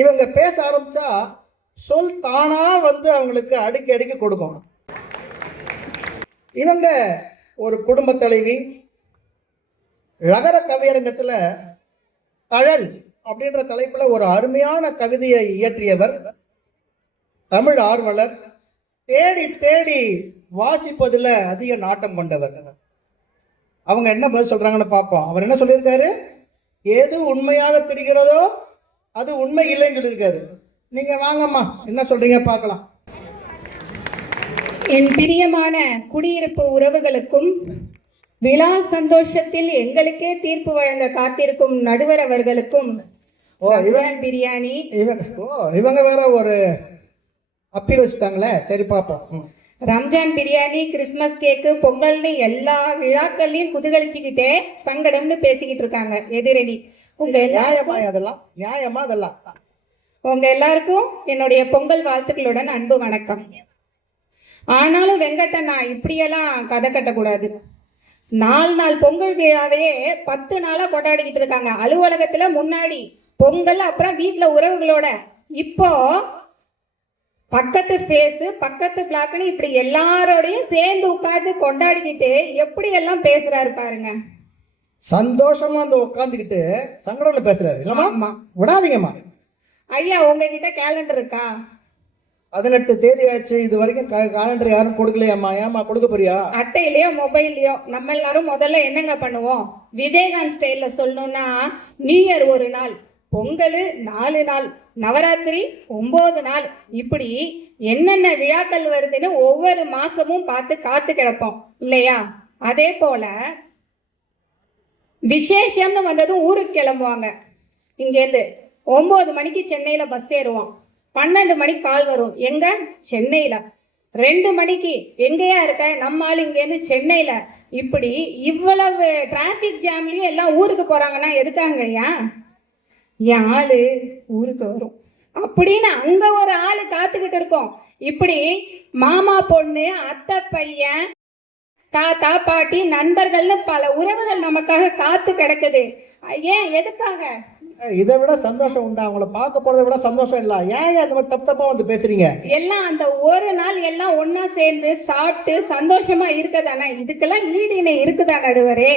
இவங்க பேச ஆரம்பிச்சா சொல் தானா வந்து அவங்களுக்கு அடுக்கி அடுக்கி கொடுக்கும். இவங்க ஒரு குடும்ப தலைவி. ரகர கவியரங்கத்தில் தழல் அப்படின்ற தலைப்பில் ஒரு அருமையான கவிதையை இயற்றியவர், தமிழ் ஆர்வலர், தேடி தேடி வாசிப்பதில் அதிக நாட்டம் கொண்டவர். அவங்க என்ன பதில் சொல்றாங்கன்னு பார்ப்போம். அவர் என்ன சொல்லியிருக்காரு? எது உண்மையாக தெரிகிறதோ அது உண்மை இல்லைன்னு சொல்லியிருக்காரு. நீங்க வாங்கம்மா, என்ன சொல்றீங்க பார்க்கலாம். என் பிரியமான குடியிருப்பு உறவுகளுக்கும் விழா சந்தோஷத்தில் எங்களுக்கே தீர்ப்பு வழங்க காத்திருக்கும் நடுவர் அவர்களுக்கும் பிரியாணி. இவங்க வேற ஒரு அப்பீல் வச்சுட்டாங்களே, சரி பார்ப்போம். ரம்ஜான் பிரியாணி, கிறிஸ்மஸ் கேக்கு, பொங்கல்னு எல்லா விழாக்கள்லையும் குதூகலிச்சுக்கிட்டே சங்கடம்னு பேசிக்கிட்டு இருக்காங்க எதிரணி. உங்க எல்லாருக்கும் என்னுடைய பொங்கல் வாழ்த்துக்களுடன் அன்பு வணக்கம். ஆனாலும் வெங்கட்டண்ணா இப்படியெல்லாம் கதை கட்டக்கூடாது. 4 நாள் பொங்கல் விழாவையே 10 நாளாக கொண்டாடிக்கிட்டு இருக்காங்க. அலுவலகத்தில் முன்னாடி பொங்கல், அப்புறம் வீட்டில் உறவுகளோட, இப்போ பக்கத்து ஃபேஸு பக்கத்து பிளாக்னு இப்படி எல்லாரோடையும் சேர்ந்து உட்காந்து கொண்டாடிக்கிட்டு எப்படி எல்லாம் பேசுறாரு பாருங்க. சந்தோஷமா அந்த உட்காந்துக்கிட்டு சங்கடம்ல பேசுறாரு. இல்லம்மா, விடாதீங்கம்மா. ஐயா, உங்ககிட்ட கேலண்டர் இருக்கா? 18 தேதி ஆச்சு, இது வரைக்கும் காலண்டர் யாரும் கொடுக்கலையாம்மா. ஏமா கொடுக்க போறியா? அட்டையிலயோ மொபைல்லையோ. நம்ம எல்லாரும் முதல்ல என்னங்க பண்ணுவோம்? விஜயகாந்த் ஸ்டைல்ல சொல்லணும்னா, நியூ இயர் 1 நாள், பொங்கல் 4 நாள், நவராத்திரி 9 நாள், இப்படி என்னென்ன விழாக்கள் வருதுன்னு ஒவ்வொரு மாசமும் பார்த்து காத்து கிடப்போம் இல்லையா? அதே போல விசேஷம்னு வந்ததும் ஊருக்கு கிளம்புவாங்க. இங்கேருந்து 9 மணிக்கு சென்னையில பஸ் ஏறுவோம். 12 மணிக்கு கால் வரும். எங்க? சென்னையில. 2 மணிக்கு எங்கேயா இருக்க? நம்ம ஆள் இங்கேருந்து சென்னையில. இப்படி இவ்வளவு டிராபிக் ஜாம்லயும் எல்லாம் ஊருக்கு போறாங்கன்னா எடுக்காங்க. என் ஆளு ஊருக்கு வரும் அப்படின்னு அங்க ஒரு ஆளு காத்துக்கிட்டு இருக்கோம். இப்படி மாமா பொண்ணு, அத்தை பையன், தாத்தா பாட்டி, நண்பர்கள்னு பல உறவுகள் நமக்காக காத்து கிடக்குது. ஏன்? எதுக்காக? இதை விட சந்தோஷம் உண்டா? அவங்கள பார்க்க போறதை விட சந்தோஷம் இல்ல. ஏன் அந்த மாதிரி தப்பா வந்து பேசுறீங்க? எல்லாம் அந்த ஒரு நாள் எல்லாம் ஒன்னா சேர்ந்து சாப்பிட்டு சந்தோஷமா இருக்கதானே. இதுக்கெல்லாம் ஈடு இணை இருக்குதா நடுவரே?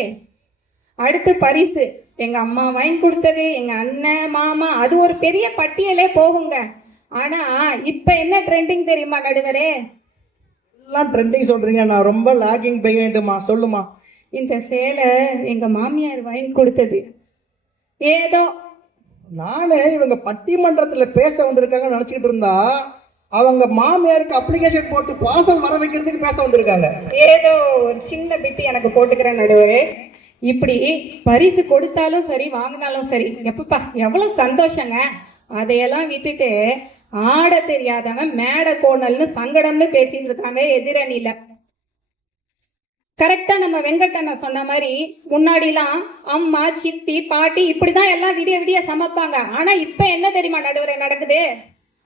அடுத்து பரிசு எங்க அம்மா வாங்கி கொடுத்தது, எங்க அண்ணன், மாமா, அது ஒரு பெரிய பட்டியலே போகுங்க. ஆனா இப்ப என்ன ட்ரெண்டிங் தெரியுமா நடுவரே? எல்லாம் ட்ரெண்டிங் சொல்றீங்க, நான் ரொம்ப லாகிங் பையன்ட்டுமா. சொல்லுமா. இந்த சேலை எங்க மாமியார் வாங்கி கொடுத்தது. ஏதோ நானே இவங்க பட்டிமன்றத்தில் பேச வந்திருக்காங்கன்னு நினச்சிக்கிட்டு இருந்தா, அவங்க மாமியாருக்கு அப்ளிகேஷன் போட்டு பார்சல் வர வைக்கிறதுக்கு பேச வந்திருக்காங்க. ஏதோ ஒரு சின்ன பிட்டு எனக்கு போட்டுக்கிறேன் நடுவே. இப்படி பரிசு கொடுத்தாலும் சரி, வாங்கினாலும் சரி, எப்பப்பா எவ்வளோ சந்தோஷங்க. அதையெல்லாம் விட்டுட்டு ஆட தெரியாதவன் மேடை கோணல்னு சங்கடம்னு பேசிட்டு இருக்காங்க எதிரணியில. கரெக்டா நம்ம வெங்கட்டண்ணா சொன்ன மாதிரி முன்னாடிலாம் அம்மா, சித்தி, பாட்டி இப்படிதான் எல்லாம் விடிய விடிய சமைப்பாங்க. ஆனா இப்ப என்ன தெரியுமா நடுவரே நடக்குது?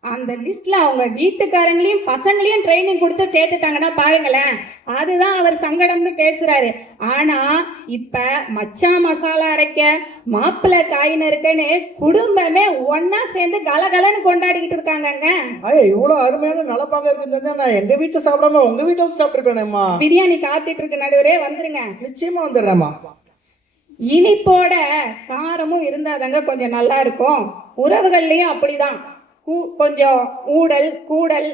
அந்த லிஸ்ட்ல அவங்க வீட்டுக்காரங்களையும் பசங்களையும் ட்ரைனிங் கொடுத்து சேர்த்துட்டாங்கன்னா பாருங்களேன். அதுதான் அவர் சங்கடம்னு பேசுறாரு. ஆனா இப்ப மச்சான் மசாலா அரைக்க, மாப்பிள்ளை காய் நறுக்கன்னு குடும்பமே ஒன்னா சேர்ந்து கலகலன்னு கொண்டாடிக்கிட்டு இருக்காங்க. இவ்வளவு அருமையான நலப்பாக இருக்கு. நான் எங்க வீட்டுல சாப்பிடாம உங்க வீட்டுல வந்து சாப்பிட்டுருப்பேனேம்மா. பிரியாணி காத்துட்டு இருக்கு நடுவரே, வந்துருங்க. நிச்சயமா வந்துடுறேம்மா. இனிப்போட காரமும் இருந்தாதாங்க கொஞ்சம் நல்லா இருக்கும். உறவுகள்லயும் அப்படிதான். கொஞ்சம் ஊடல் கூடல்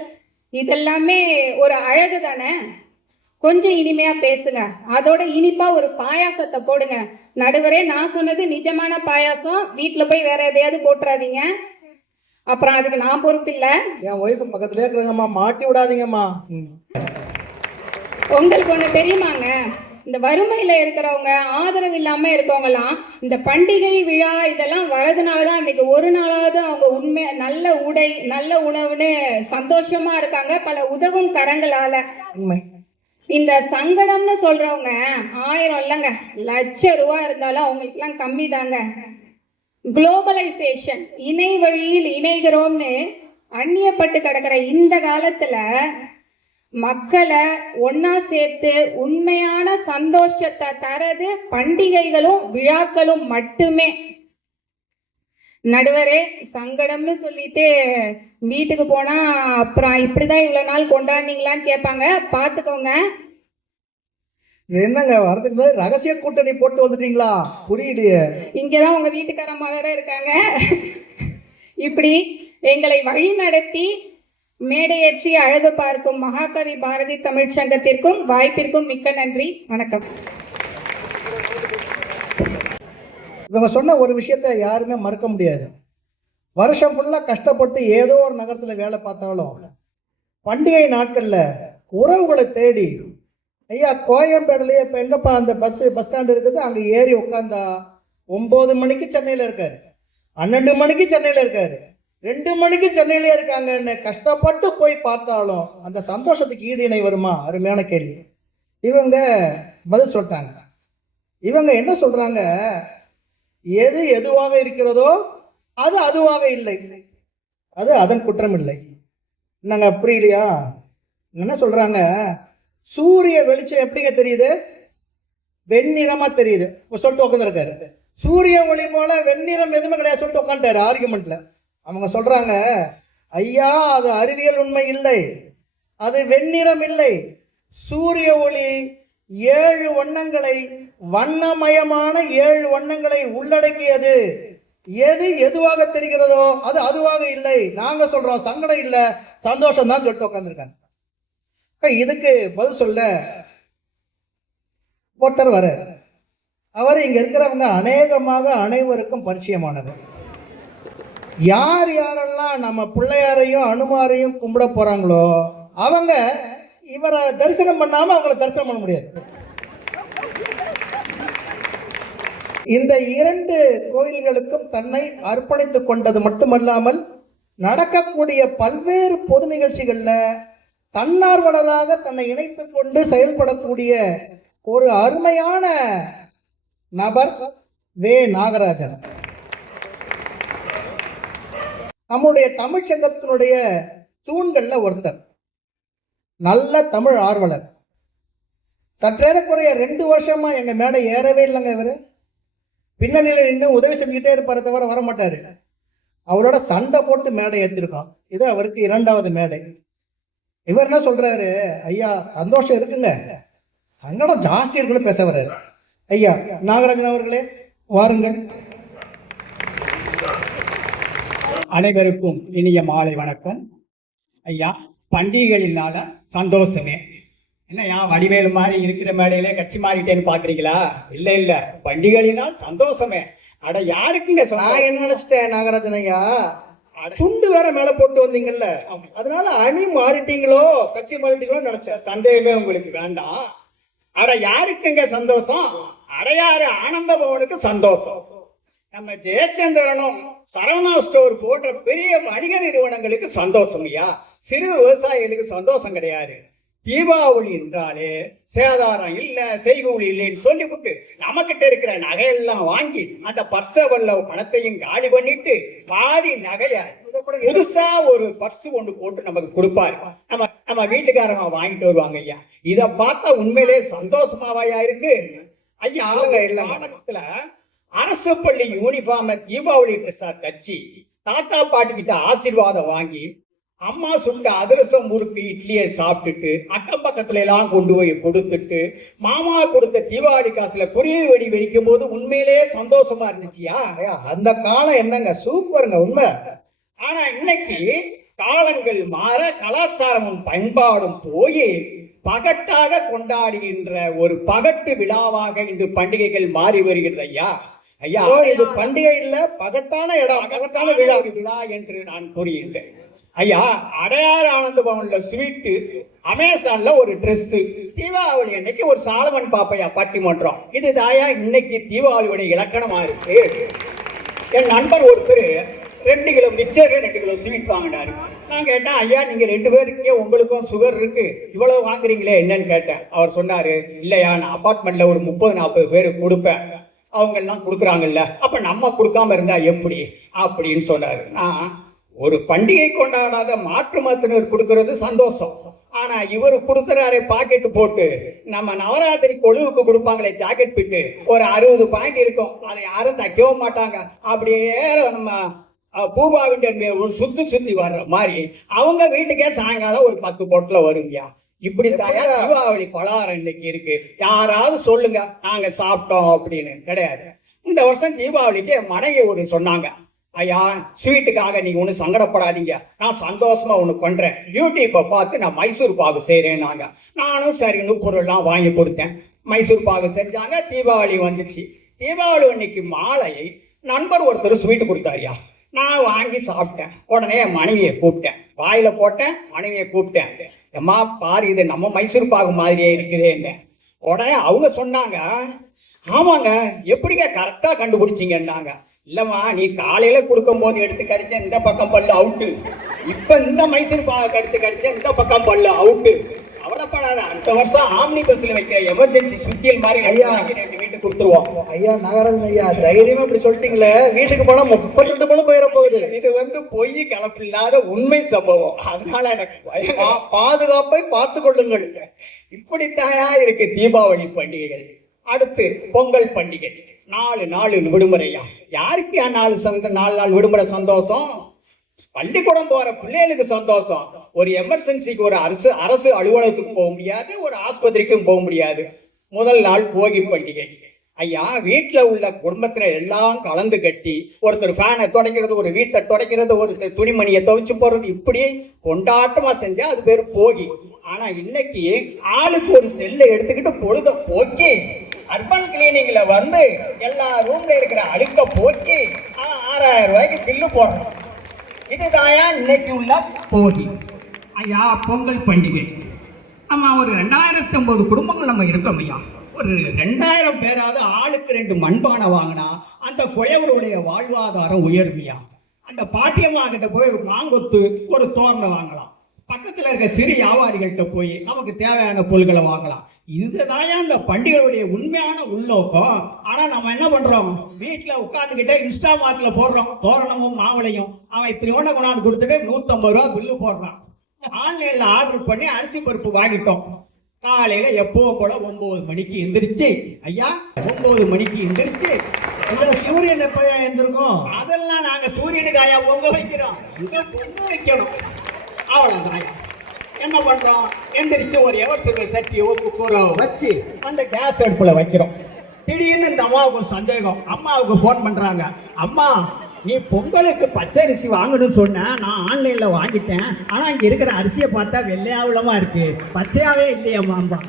இதெல்லாமே ஒரு அழகு தானே. கொஞ்சம் இனிமையா பேசுங்க. அதோட இனிப்பா ஒரு பாயாசத்தை போடுங்க நடுவரே. நான் சொன்னது நிஜமான பாயாசம். வீட்டுல போய் வேற எதையாவது போட்டுறாதீங்க, அப்புறம் அதுக்கு நான் பொறுப்பு இல்லை. என் ஒய்ஃப் பக்கத்துலயே இருக்கிறாங்கம்மா, மாட்டி விடாதீங்கம்மா. உங்களுக்கு ஒண்ணு தெரியுமாங்க? இந்த வறுமையில இருக்கிறவங்க, ஆதரவு இல்லாம இருக்கவங்கலாம் இந்த பண்டிகை விழா இதெல்லாம் வரதுனாலதான் இன்னைக்கு ஒரு நாளாவது அவங்க உண்மை நல்ல உடை, நல்ல உணவுன்னு சந்தோஷமா இருக்காங்க, பல உதவும் கரங்களால. இந்த சங்கடம்னு சொல்றவங்க 1000 இல்லைங்க, ₹1,00,000 இருந்தாலும் அவங்களுக்கு எல்லாம் கம்மி தாங்க. குளோபலைசேஷன், இணை வழியில் இணைகிறோம்னு அந்நியப்பட்டு கிடக்கிற இந்த காலத்துல மக்களை ஒன்னா சேர்த்து உண்மையான சந்தோஷத்தை தரது பண்டிகைகளும் விழாக்களும் மட்டுமே. நடுவரே, சங்கடம்னு சொல்லிட்டு வீட்டுக்கு போனா அப்புறம் இப்படிதான் இவ்வளவு நாள் கொண்டாடுனீங்களான்னு கேட்பாங்க, பாத்துக்கோங்க. இது என்னங்க வரதுக்கு முன்னாடி ரகசிய கூட்டணி போட்டு வந்துட்டீங்களா? புரியலையே. இங்கதான் உங்க வீட்டுக்காரம்மா வேற இருக்காங்க. இப்படி எங்களை வழி நடத்தி மேடையேற்றி அழகு பார்க்கும் மகாகவி பாரதி தமிழ்ச் சங்கத்திற்கும் வாய்ப்பிற்கும் மிக்க நன்றி. வணக்கம். இவங்க சொன்ன ஒரு விஷயத்த யாருமே மறக்க முடியாது. வருஷம் ஃபுல்லாக கஷ்டப்பட்டு ஏதோ ஒரு நகரத்தில் வேலை பார்த்தாலும் பண்டிகை நாட்களில் உறவுகளை தேடி, ஐயா கோயம்பேடுலேயே இப்போ எங்கப்பா அந்த பஸ் ஸ்டாண்டு இருக்குது, அங்கே ஏறி உட்காந்தா 9 மணிக்கு சென்னையில் இருக்காரு, 12 மணிக்கு சென்னையில் இருக்காரு, 2 மணிக்கு சென்னையிலே இருக்காங்கன்னு கஷ்டப்பட்டு போய் பார்த்தாலும் அந்த சந்தோஷத்துக்கு ஈடு இணை வருமா? அருமையான கேள்வி. இவங்க பதில் சொல்லிட்டாங்க. இவங்க என்ன சொல்கிறாங்க? எது எதுவாக இருக்கிறதோ அது அதுவாக இல்லை, அது அதன் குற்றம் இல்லை. என்னங்க புரியலையா? என்ன சொல்கிறாங்க? சூரிய வெளிச்சம் எப்படிங்க தெரியுது? வெண்ணிறமாக தெரியுது. சொல்லிட்டு உட்காந்துருக்காரு. சூரிய ஒளி போல வெண்ணிறம் எதுவுமே கிடையாது சொல்லிட்டு உட்காந்துட்டாரு ஆர்குமெண்ட்ல. அவங்க சொல்றாங்க, ஐயா அது அறிவியல் உண்மை இல்லை, அது வெண்ணிறம் இல்லை. சூரிய ஒளி 7 வண்ணங்களை, வண்ணமயமான 7 வண்ணங்களை உள்ளடக்கியது. எது எதுவாக தெரிகிறதோ அது அதுவாக இல்லை. நாங்க சொல்றோம் சங்கடம் இல்லை, சந்தோஷம் தான் சொல்லிட்டு உட்காந்துருக்காங்க. இதுக்கு பதில் சொல்ல ஒருத்தர் வர, அவர் இங்க இருக்கிறவங்க அநேகமாக அனைவருக்கும் பரிச்சயமானவர். யார் யாரெல்லாம் நம்ம பிள்ளையாரையும் அனுமாரையும் கும்பிட போறாங்களோ அவங்க இவரை தரிசனம் பண்ணாம அவங்கள தரிசனம் பண்ண முடியாது. இந்த 2 கோயில்களுக்கும் தன்னை அர்ப்பணித்துக் கொண்டது மட்டுமல்லாமல் நடக்கக்கூடிய பல்வேறு பொது நிகழ்ச்சிகள்ல தன்னார்வலராக தன்னை இணைத்துக் கொண்டு செயல்படக்கூடிய ஒரு அருமையான நபர் வே. நாகராஜன். நம்முடைய தமிழ்ச்சங்கத்தினுடைய தூண்கள்ல ஒருத்தர், நல்ல தமிழ் ஆர்வலர். சற்றேறக்குறைய 2 வருஷமா எங்க மேடை ஏறவே இல்லைங்க. இவர் பின்னணியில் நின்று உதவி செஞ்சுக்கிட்டே இருப்பாரு தவிர வரமாட்டாரு. அவரோட சண்டை போட்டு மேடை ஏற்றிருக்கோம். இது அவருக்கு 2வது மேடை. இவர் என்ன சொல்றாரு? ஐயா சந்தோஷம் இருக்குங்க, சங்கடம் ஜாஸ்தி இருக்குன்னு பேச வர்றாரு. ஐயா நாகராஜன் அவர்களே வாருங்கள். அனைவருக்கும் இனிய மாலை வணக்கம். ஐயா, பண்டிகைகளினால சந்தோஷமே. என்னையா வடிவேலு மாதிரி இருக்கிற மேடையிலே கட்சி மாறிட்டேன்னு பாக்குறீங்களா? இல்ல இல்ல, பண்டிகைகளினால் சந்தோஷமே. அட யாருக்குங்க? நான் என்ன நினைச்சிட்டேன் நாகராஜன் ஐயா, துண்டு வேற மேல போட்டு வந்தீங்கல்ல, அதனால அணி மாறிட்டீங்களோ கட்சி மாறிட்டீங்களோ நினைச்சேன். சந்தேகமே உங்களுக்கு வேண்டாம். அட யாருக்குங்க சந்தோஷம்? அடையாறு ஆனந்த பவனுக்கு சந்தோஷம். நம்ம ஜெயச்சந்திரனும் சரவணா ஸ்டோர் போன்ற பெரிய வணிக நிறுவனங்களுக்கு சந்தோஷம் ஐயா. சிறு விவசாயிகளுக்கு சந்தோஷம் கிடையாது. தீபாவளி என்றாலே சேதாரம் இல்ல, செய்கூலி இல்லைன்னு சொல்லிவிட்டு நம்மகிட்ட இருக்கிற நகையெல்லாம் வாங்கி அந்த பர்சவல்ல பணத்தையும் காலி பண்ணிட்டு பாதி நகைய புதுசா ஒரு பர்ஸ் ஒன்று போட்டு நமக்கு கொடுப்பாரு. நம்ம வீட்டுக்காரங்க வாங்கிட்டு வருவாங்க ஐயா. இத பார்த்தா உண்மையிலே சந்தோஷமாவையா இருக்கு ஐயா. காலகட்டத்துல அரசு பள்ளி யூனிஃபார்மை தீபாவளி ட்ரெஸ்ஸா தச்சு தாத்தா பாட்டி கிட்ட ஆசீர்வாதம் வாங்கி அம்மா சுண்ட அதிரசம் முறுக்கு இட்லியை சாப்பிட்டுட்டு அக்கம் பக்கத்துல எல்லாம் கொண்டு போய் கொடுத்துட்டு மாமா கொடுத்த தீபாவளி காசுல குறிய வெடி வெடிக்கும் போது உண்மையிலேயே சந்தோஷமா இருந்துச்சியா? அந்த காலம் என்னங்க சூப்பருங்க உண்மை. ஆனா இன்னைக்கு காலங்கள் மாற கலாச்சாரமும் பண்பாடும் போய் பகட்டாக கொண்டாடுகின்ற ஒரு பகட்டு விழாவாக இன்று பண்டிகைகள் மாறி வருகிறது ஐயா. ஐயா, இது பண்டிகை இல்ல, பகட்டான இடம், பகட்டான விழா விழா என்று நான் கூறுகின்றேன் ஐயா. அடையாறு ஆனந்த பவன்ல ஸ்வீட்டு, அமேசான்ல ஒரு ட்ரெஸ், தீபாவளி அன்னைக்கு ஒரு சாலமன் பாப்பையா பட்டிமன்றம். இது தாயா இன்னைக்கு தீபாவளியோட இலக்கணமா இருக்கு. என் நண்பர் ஒருத்தர் 2 கிலோ மிச்சர் 2 கிலோ ஸ்வீட் வாங்கினாரு. நான் கேட்டேன், ஐயா நீங்க 2 பேருக்கே உங்களுக்கும் சுகர் இருக்கு, இவ்வளவு வாங்குறீங்களே என்னன்னு கேட்டேன். அவர் சொன்னாரு, இல்லையா நான் அபார்ட்மெண்ட்ல ஒரு 30-40 பேருக்கு கொடுப்பேன், அவங்க எல்லாம் கொடுக்குறாங்கல்ல, அப்ப நம்ம கொடுக்காம இருந்தா எப்படி அப்படின்னு சொன்னாரு. நான் ஒரு பண்டிகை கொண்டாடாத மாற்று மதத்தினர் கொடுக்கறது சந்தோஷம். ஆனா இவரு கொடுக்குறாரு பாக்கெட் போட்டு. நம்ம நவராத்திரி கொழுவுக்கு கொடுப்பாங்களே ஜாக்கெட் பிட்டு, ஒரு 60 பாயிண்ட் இருக்கும், அதை யாரும் தைக்கவும் மாட்டாங்க. அப்படியே நம்ம பூபாவின் ஒரு சுத்தி வர்ற மாதிரி அவங்க வீட்டுக்கே சாயங்காலம் ஒரு 10 பொட்டில் வருங்கயா. இப்படி தாயா தீபாவளி பலகாரம் இன்னைக்கு இருக்கு. யாராவது சொல்லுங்க நாங்க சாப்பிட்டோம் அப்படின்னு. கிடையாது. இந்த வருஷம் தீபாவளிக்கு என் மனைவி ஒரு சொன்னாங்க, ஐயா ஸ்வீட்டுக்காக நீங்க ஒண்ணு சங்கடப்படாதீங்க, நான் சந்தோஷமா ஒண்ணு பண்றேன், யூடியூப்பை பார்த்து நான் மைசூர் பாகு செய்யறேன். நானும் சரின்னு பொருள்லாம் வாங்கி கொடுத்தேன். மைசூர் பாகு செஞ்சாங்க. தீபாவளி வந்துச்சு. தீபாவளி அன்னைக்கு மாலை நண்பர் ஒருத்தர் ஸ்வீட்டு கொடுத்தாரியா. நான் வாங்கி சாப்பிட்டேன். உடனே என் மனைவியை கூப்பிட்டேன், வாயில போட்டேன், மனைவியை கூப்பிட்டேன், எம்மா பாரு இது நம்ம மைசூர் பாகு மாதிரியே இருக்குதேன்னு. உடனே அவங்க சொன்னாங்க, ஆமாங்க எப்படிங்க கரெக்டா கண்டுபிடிச்சிங்கன்னாங்க. இல்லம்மா நீ காலையில கொடுக்கும் போது எடுத்து கடிச்ச இந்த பக்கம் பல்லு அவுட்டு, இப்ப இந்த மைசூர் பாகு எடுத்து கடிச்ச இந்த பக்கம் பல்லு அவுட்டு. கவலைப்படாத, அடுத்த வருஷம் ஆம்னி பஸ்ல வைக்கிற எமர்ஜென்சி சுத்தியல் மாதிரி ஐயா வீட்டுக்கு கொடுத்துருவோம். ஐயா நாகராஜன் ஐயா தைரியமா இப்படி சொல்லிட்டீங்களே, வீட்டுக்கு போனா 32 பழம் போயிட போகுது. இது பொய் கலப்பில்லாத உண்மை சம்பவம். அதனால எனக்கு பாதுகாப்பை பார்த்து கொள்ளுங்கள். இப்படித்தாயா இருக்கு தீபாவளி பண்டிகைகள். அடுத்து பொங்கல் பண்டிகை. 4 நாள் விடுமுறையா. யாருக்கு 4 நாள் விடுமுறை சந்தோஷம்? பள்ளிக்கூடம் போற பிள்ளைகளுக்கு சந்தோஷம். ஒரு எமர்ஜென்சிக்கு ஒரு அரசு அலுவலகத்துக்கும் போக முடியாது, ஒரு ஆஸ்பத்திரிக்கும் போக முடியாது. முதல் நாள் போகி பண்டிகை. ஐயா வீட்டுல உள்ள குடும்பத்தினர் எல்லாம் கலந்து கட்டி, ஒருத்தர் ஃபேனை துடைக்கிறது, ஒரு வீட்டை துடைக்கிறது, ஒருத்தர் துணிமணியை துவைச்சு போறது, இப்படி கொண்டாட்டமா செஞ்சா அது பேர் போகி. ஆனா இன்னைக்கு ஆளுக்கு ஒரு செல்லை எடுத்துக்கிட்டு பொழுத போக்கி அர்பன் கிளீனிங்ல வந்து எல்லா ரூம்ல இருக்கிற அழுக்க போக்கி 6000 ரூபாய்க்கு பில்லு போடுறோம். இதுதாயா இன்னைக்கு உள்ள போகி. ஐயா பொங்கல் பண்டிகை. நம்ம ஒரு 2050 குடும்பங்கள் நம்ம இருக்கோம் ஐயா. ஒரு 2000 பேராவது ஆளுக்கு 2 மண்பானை வாங்கினா அந்த குயவருடைய வாழ்வாதாரம் உயர்மையா. அந்த பாட்டியம்மா கிட்ட போய் ஒரு மாங்கொத்து ஒரு தோரணை வாங்கலாம். பக்கத்துல இருக்க சிறு வியாபாரிகள்கிட்ட போய் நமக்கு தேவையான பொருட்களை வாங்கலாம். இதுதான் அந்த பண்டிகையுடைய உண்மையான உள்நோக்கம். ஆனா நம்ம என்ன பண்றோம், வீட்டுல உட்காந்துக்கிட்டே இன்ஸ்டா மார்ட்ல போடுறோம் தோரணமும் மாவுளையும். அவன் இப்படி ஒண்ணு கொண்டாந்து கொடுத்துட்டு 150 ரூபா பில்லு போடுறான். ஆன்லைன்ல ஆர்டர் பண்ணி அரிசி பருப்பு வாங்கிட்டோம். காலையில எப்பவும் போல 9 மணிக்கு எந்திரிச்சு, ஐயா 9 மணிக்கு எந்திரிச்சு, சூரியன் எப்பயா எந்திருக்கும்? அதெல்லாம் நாங்க சூரியனுக்கு ஐயா பொங்க வைக்கிறோம், பொங்க வைக்கணும். அவ்வளவுதான். என்ன பண்றோம், எந்திரிச்சு ஒரு எவர்சிபிள் சட்டியோ குக்கரோ வச்சு அந்த கேஸ் அடுப்புல வைக்கிறோம். திடீர்னு இந்த அம்மாவுக்கு ஒரு சந்தேகம். அம்மாவுக்கு போன் பண்றாங்க, அம்மா நீ பொங்கலுக்கு பச்சை அரிசி வாங்கணும்னு சொன்ன, நான் ஆன்லைன்ல வாங்கிட்டேன், ஆனா இங்க இருக்கிற அரிசியை பார்த்தா வெள்ளையாவுலமா இருக்கு, பச்சையாவே இல்லையம்மா.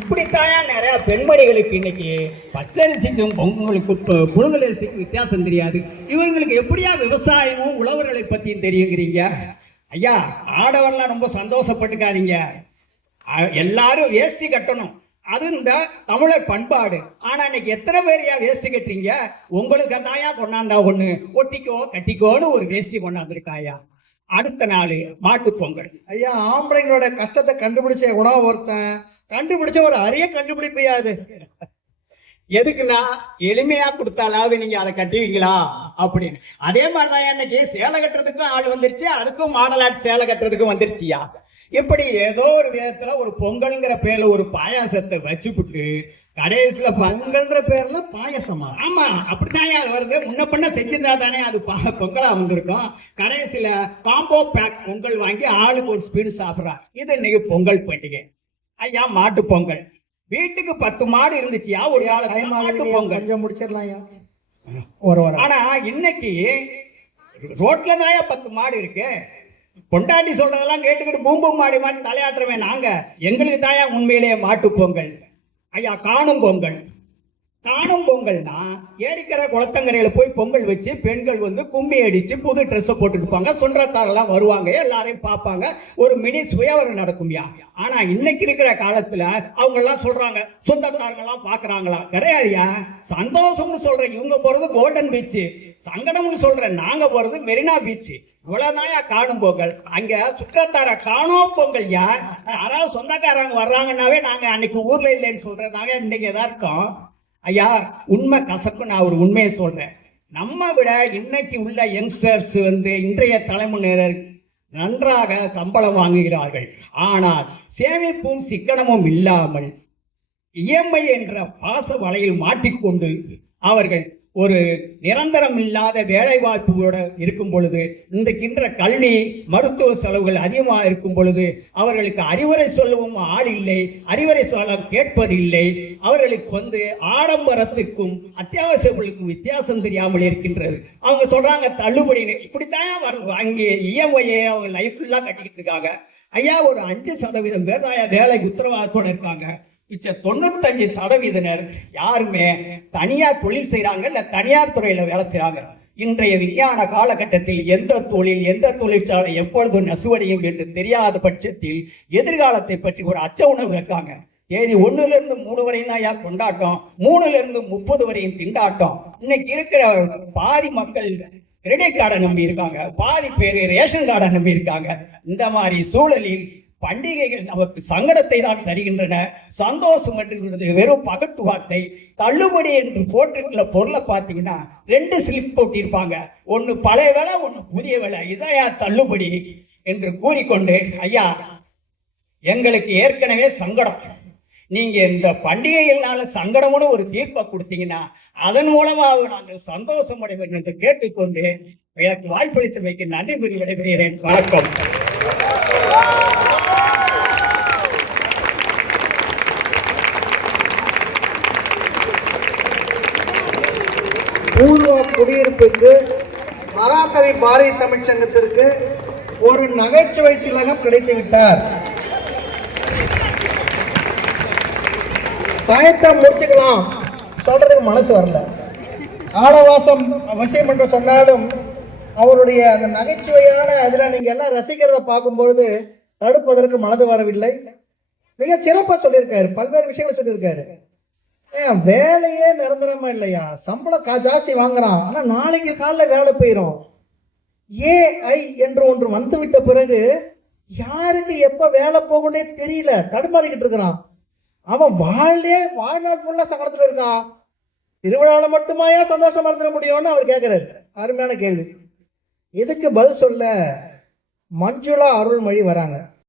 இப்படித்தாயா நிறைய பெண்மணிகளுக்கு இன்னைக்கு பச்சரிசிக்கும் பொங்கலுக்கு புழுங்கல் அரிசிக்கும் வித்தியாசம் தெரியாது. இவங்களுக்கு எப்படியா விவசாயமும் உழவர்களை பத்தியும் தெரியுங்கிறீங்க. ஐயா ஆடவர்லாம் ரொம்ப சந்தோஷப்பட்டுக்காதீங்க. எல்லாரும் வேஷ்டி கட்டணும், அது இந்த தமிழர் பண்பாடு. ஆனா இன்னைக்கு எத்தனை பேரையா வேஷ்டி கட்டுறீங்க? உங்களுக்கு தாயா கொண்டாந்தா ஒண்ணு ஒட்டிக்கோ கட்டிக்கோன்னு ஒரு வேஷ்டி கொண்டாந்துருக்காயா. அடுத்த நாள் மாட்டு பொங்கல். ஐயா ஆம்பளைங்களோட கஷ்டத்தை கண்டுபிடிச்ச உணவு ஒருத்தன் கண்டுபிடிச்ச ஒரு அரிய கண்டுபிடிப்பையாது. எதுக்குன்னா எளிமையா கொடுத்தாலாவது நீங்க அதை கட்டுவீங்களா அப்படின்னு. அதே மாதிரிதான் இன்னைக்கு சேலை கட்டுறதுக்கும் ஆள் வந்துருச்சு, அதுக்கும் மாடலாட்டு சேலை கட்டுறதுக்கும் வந்துருச்சியா. இப்படி ஏதோ ஒரு விதத்துல ஒரு பொங்கல்ங்கிற பேர்ல ஒரு பாயாசத்தை வச்சுப்புட்டு கடைசியில பொங்கல்ன்ற பேர்ல பாயாசமா? ஆமா அப்படித்தான் வருது. முன்ன பண்ண செஞ்சிருந்தா தானே அது பொங்கலா வந்திருக்கும். கடைசியில காம்போ பேக் பொங்கல் வாங்கி ஆளுக்கு ஒரு ஸ்பீன் சாப்பிட்றான். இது இன்னைக்கு பொங்கல் பண்டிகை. ஐயா மாட்டு பொங்கல். வீட்டுக்கு 10 மாடு இருந்துச்சியா ஒரு மாட்டு பொங்கல். கொஞ்சம் முடிச்சிடலாம். ஆனா இன்னைக்கு ரோட்ல தாயா 10 மாடு இருக்கு. பொண்டாட்டி சொல்றதெல்லாம் கேட்டுக்கிட்டு பூம்பு மாடு மாதிரி தலையாட்டுறவே நாங்க. எங்களுக்கு தாயா உண்மையிலேயே மாட்டு பொங்கல். ஐயா காணும் பொங்கல். காணும் பொங்கல்னா ஏரிக்கரை குளத்தங்கரையில போய் பொங்கல் வச்சு பெண்கள் வந்து கும்மி அடிச்சு புது ட்ரெஸ்ஸை போட்டுருப்பாங்க, சொந்தத்தாரெல்லாம் வருவாங்க, எல்லாரையும் பார்ப்பாங்க, ஒரு மினி சுயவரம் நடக்கும்யா. ஆனா இன்னைக்கு இருக்கிற காலத்துல அவங்க எல்லாம் சொல்றாங்க சொந்தக்காரங்கெல்லாம் பாக்குறாங்களா? கிடையாதுயா. சந்தோஷம்னு சொல்ற இவங்க போறது கோல்டன் பீச், சங்கடம்னு சொல்ற நாங்க போறது மெரினா பீச். இவ்வளவுதான் காணும் பொங்கல். அங்க சுற்றத்தார காணும் பொங்கல். யாராவது சொந்தக்காரங்க வர்றாங்கன்னாவே நாங்க அன்னைக்கு ஊர்ல இல்லைன்னு சொல்றதாங்க இன்னைக்கு எதார்த்தம். ஐயா உண்மை கசக்கும். நான் ஒரு உண்மையை சொல்றேன். நம்ம விட இன்னைக்கு உள்ள யங்ஸ்டர்ஸ் இன்றைய தலைமுறையினர் நன்றாக சம்பளம் வாங்குகிறார்கள். ஆனால் சேமிப்பும் சிக்கனமும் இல்லாமல் இஎம்ஐ என்ற பாச வலையில் மாட்டிக்கொண்டு அவர்கள் ஒரு நிரந்தரம் இல்லாத வேலை வாய்ப்போட இருக்கும் பொழுது, இன்றைக்கின்ற கல்வி மருத்துவ செலவுகள் அதிகமாக இருக்கும் பொழுது அவர்களுக்கு அறிவுரை சொல்லவும் ஆள் இல்லை, அறிவுரை சொல்ல கேட்பதில்லை. அவர்களுக்கு ஆடம்பரத்துக்கும் அத்தியாவசியங்களுக்கும் வித்தியாசம் தெரியாமல் இருக்கின்றது. அவங்க சொல்றாங்க தள்ளுபடி, இப்படித்தான் வாங்கி இஎம்ஐயை அவங்க லைஃப் ஃபுல்லாக கட்டிக்கிட்டு இருக்காங்க. ஐயா, ஒரு 5% பேர் தான் வேலைக்கு உத்தரவாதத்தோடு இருக்காங்க. மிச்ச 95% யாருமே தனியார் தொழில் செய்கிறாங்க, இல்லை தனியார் துறையில் வேலை செய்கிறாங்க. இன்றைய விஞ்ஞான காலகட்டத்தில் எந்த தொழில் எந்த தொழிற்சாலை எப்பொழுது நசுவடையும் என்று தெரியாத பட்சத்தில் எதிர்காலத்தை பற்றி ஒரு அச்ச உணர்வு இருக்காங்க. தேதி 1லிருந்து 3 வரையும் தான் யார் கொண்டாட்டம், 3லிருந்து 30 வரையும் திண்டாட்டம். இன்னைக்கு இருக்கிற பாதி மக்கள் கிரெடிட் கார்டை நம்பி இருக்காங்க, பாதி பேர் ரேஷன் கார்டை நம்பி இருக்காங்க. இந்த மாதிரி சூழலில் பண்டிகைகள் நமக்கு சங்கடத்தை தான் தருகின்றன. சந்தோஷம் என்று வெறும் பகட்டு வார்த்தை. தள்ளுபடி என்று போட்டிருக்கிற பொருளை பார்த்தீங்கன்னா 2 ஸ்லிப் போட்டிருப்பாங்க, ஒன்று பழைய விலை ஒன்று புதிய விலை. இதான் தள்ளுபடி என்று கூறிக்கொண்டு, ஐயா எங்களுக்கு ஏற்கனவே சங்கடம், நீங்க இந்த பண்டிகைகள்னால சங்கடமுன்னு ஒரு தீர்ப்பை கொடுத்தீங்கன்னா அதன் மூலமாக நாங்கள் சந்தோஷம் அடைவோம் என்று கேட்டுக்கொண்டு எனக்கு வாய்ப்பளித்தமைக்கு நன்றி கூறி விடைபெறுகிறேன். வணக்கம். பூர்வ குடியிருப்புக்கு மகாகவி பாரதி தமிழ்ச்சங்கத்திற்கு ஒரு நகைச்சுவை திலகம் கிடைத்து விட்டார். தயத்தை முடிச்சுக்கலாம், சொல்றதுக்கு மனசு வரல. ஆலவாசம் அவசியம் என்று சொன்னாலும் அவருடைய அந்த நகைச்சுவையான அதில் நீங்க எல்லாம் ரசிக்கிறத பார்க்கும்பொழுது தடுப்பதற்கு மனது வரவில்லை. மிக சிறப்பாக சொல்லியிருக்காரு, பல்வேறு விஷயங்களை சொல்லியிருக்காரு. வேலையே நிரந்தரமா இல்லையா, சம்பளம் ஜாஸ்தி வாங்குறான், ஆனா நாளைக்கு காலைல வேலை போயிடும். ஏஐ என்று ஒன்று வந்துவிட்ட பிறகு யாருக்கு எப்ப வேலை போகும்னே தெரியல, தடுமாறிக்கிட்டு இருக்கிறான். அவன் வாழ்நாள் ஃபுல்லா சங்கடத்துல இருக்கான். திருவிழாவில மட்டுமாயா சந்தோஷமா இருந்துட முடியும்னு அவர் கேட்கிறாரு. அருமையான கேள்வி. இதுக்கு பதில் சொல்ல மஞ்சுளா அருள்மொழி வராங்க.